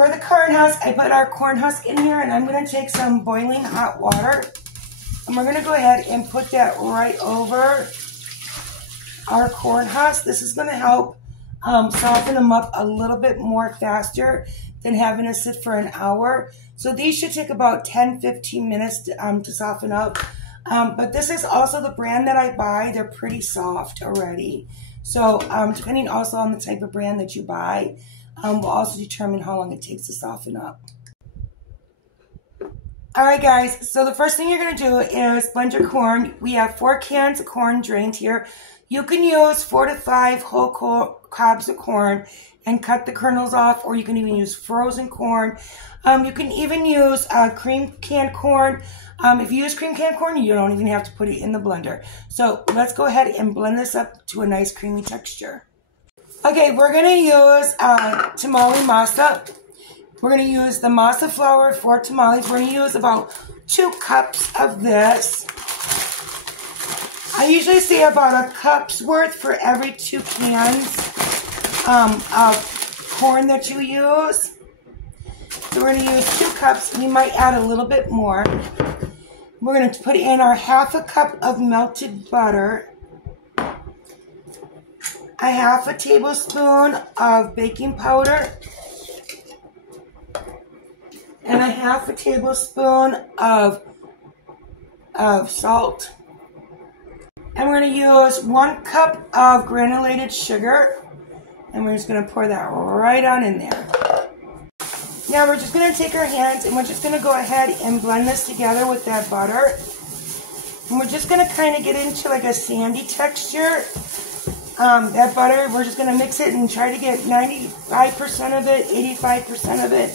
for the corn husk, I put our corn husk in here, and I'm going to take some boiling hot water, and we're going to go ahead and put that right over our corn husk. This is going to help soften them up a little bit more faster than having to sit for an hour. So these should take about 10-15 minutes to soften up. But this is also the brand that I buy. They're pretty soft already. So depending also on the type of brand that you buy, will also determine how long it takes to soften up. Alright guys, so the first thing you're going to do is blend your corn. We have 4 cans of corn drained here. You can use 4 to 5 whole cobs of corn and cut the kernels off, or you can even use frozen corn. You can even use cream canned corn. If you use cream canned corn, you don't even have to put it in the blender. So let's go ahead and blend this up to a nice creamy texture. Okay, we're going to use tamale masa. We're going to use the masa flour for tamales. We're going to use about 2 cups of this. I usually say about a cup's worth for every 2 cans of corn that you use. So we're going to use 2 cups. We might add a little bit more. We're going to put in our 1/2 cup of melted butter, a 1/2 tablespoon of baking powder, and a 1/2 tablespoon of salt. And we're going to use 1 cup of granulated sugar, and we're just going to pour that right on in there. Now we're just going to take our hands and we're just going to go ahead and blend this together with that butter. And we're just going to kind of get into like a sandy texture. That butter, we're just going to mix it and try to get 95% of it, 85% of it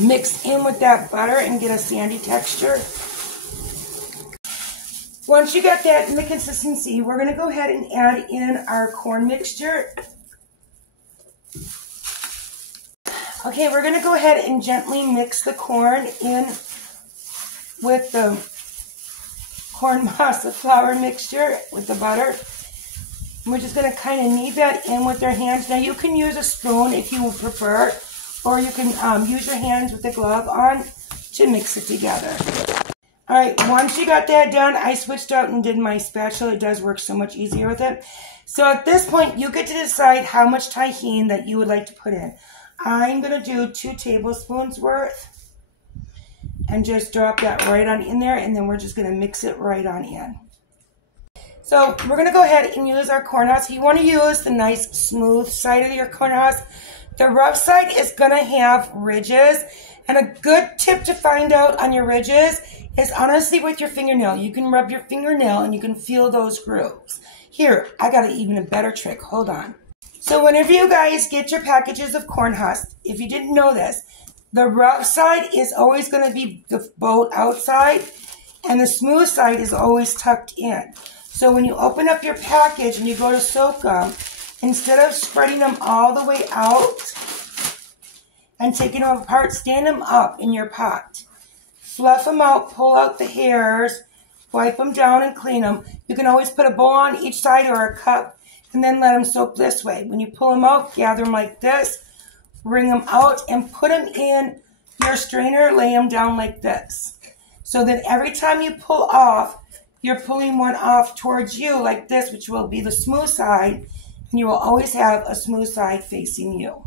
mixed in with that butter and get a sandy texture. Once you got that in the consistency, we're going to go ahead and add in our corn mixture. Okay, we're going to go ahead and gently mix the corn in with the corn masa flour mixture with the butter. We're just going to kind of knead that in with our hands. Now you can use a spoon if you prefer, or you can use your hands with the glove on to mix it together. Alright, once you got that done, I switched out and did my spatula. It does work so much easier with it. So at this point, you get to decide how much tahini that you would like to put in. I'm going to do 2 tablespoons worth and just drop that right on in there, and then we're just going to mix it right on in. So we're going to go ahead and use our corn husk. You want to use the nice smooth side of your corn husk. The rough side is going to have ridges, and a good tip to find out on your ridges is honestly with your fingernail. You can rub your fingernail and you can feel those grooves. Here, I got even a better trick. Hold on. So whenever you guys get your packages of corn husks, if you didn't know this, the rough side is always going to be the bowed outside, and the smooth side is always tucked in. So when you open up your package and you go to soak them, instead of spreading them all the way out and taking them apart, stand them up in your pot. Fluff them out, pull out the hairs, wipe them down and clean them. You can always put a bowl on each side or a cup, and then let them soak this way. When you pull them out, gather them like this, wring them out, and put them in your strainer, lay them down like this. So that every time you pull off, you're pulling one off towards you like this, which will be the smooth side, and you will always have a smooth side facing you.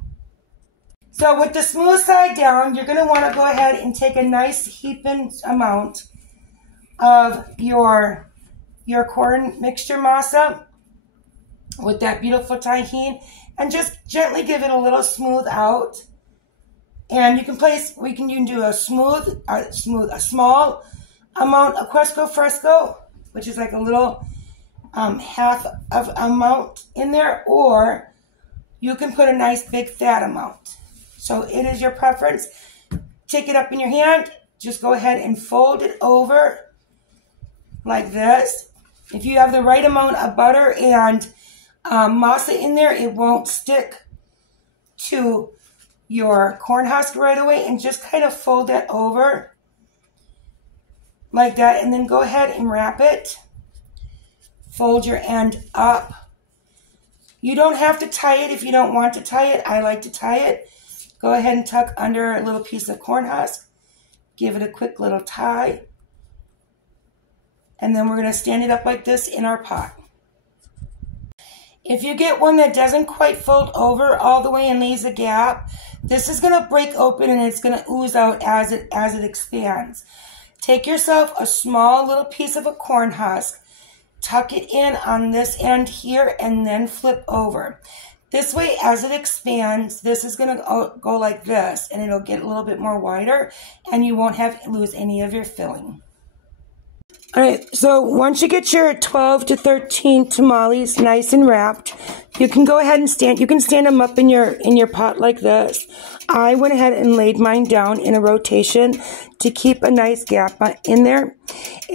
So with the smooth side down, you're going to want to go ahead and take a nice heaping amount of your corn mixture masa with that beautiful tahini, and just gently give it a little smooth out. And you can do a small amount of queso fresco, which is like a little half of amount in there, or you can put a nice big fat amount. So it is your preference. Take it up in your hand, just go ahead and fold it over like this. If you have the right amount of butter and masa in there, it won't stick to your corn husk right away, and just kind of fold that over like that, and then go ahead and wrap it. Fold your end up. You don't have to tie it if you don't want to tie it. I like to tie it. Go ahead and tuck under a little piece of corn husk. Give it a quick little tie. And then we're going to stand it up like this in our pot. If you get one that doesn't quite fold over all the way and leaves a gap, this is going to break open and it's going to ooze out as it expands. Take yourself a small little piece of a corn husk, tuck it in on this end here, and then flip over. This way, as it expands, this is going to go like this, and it'll get a little bit more wider, and you won't lose any of your filling. All right, so once you get your 12 to 13 tamales nice and wrapped, you can go ahead and stand them up in your pot like this. I went ahead and laid mine down in a rotation to keep a nice gap in there.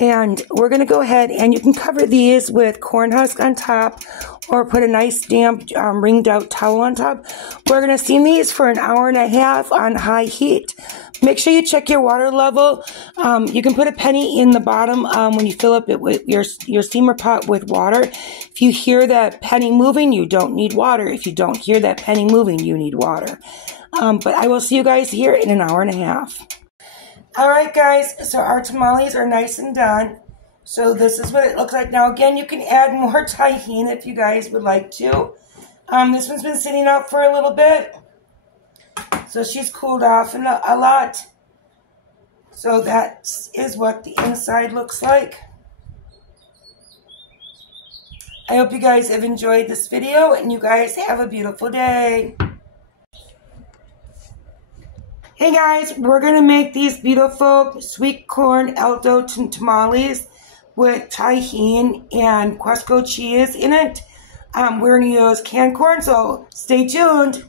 And we're going to go ahead and you can cover these with corn husk on top or put a nice damp wringed out towel on top. We're going to steam these for an hour and a half on high heat. Make sure you check your water level. You can put a penny in the bottom when you fill up it with your steamer pot with water. If you hear that penny moving, you don't need water. If you don't hear that penny moving, you need water. But I will see you guys here in an hour and a half. All right, guys, so our tamales are nice and done. So this is what it looks like. Now, again, you can add more tahini if you guys would like to. This one's been sitting out for a little bit. So she's cooled off a lot. So that is what the inside looks like. I hope you guys have enjoyed this video and you guys have a beautiful day. Hey guys, we're going to make these beautiful sweet corn elote tamales with tahini and Cusco cheese in it. We're going to use canned corn, so stay tuned.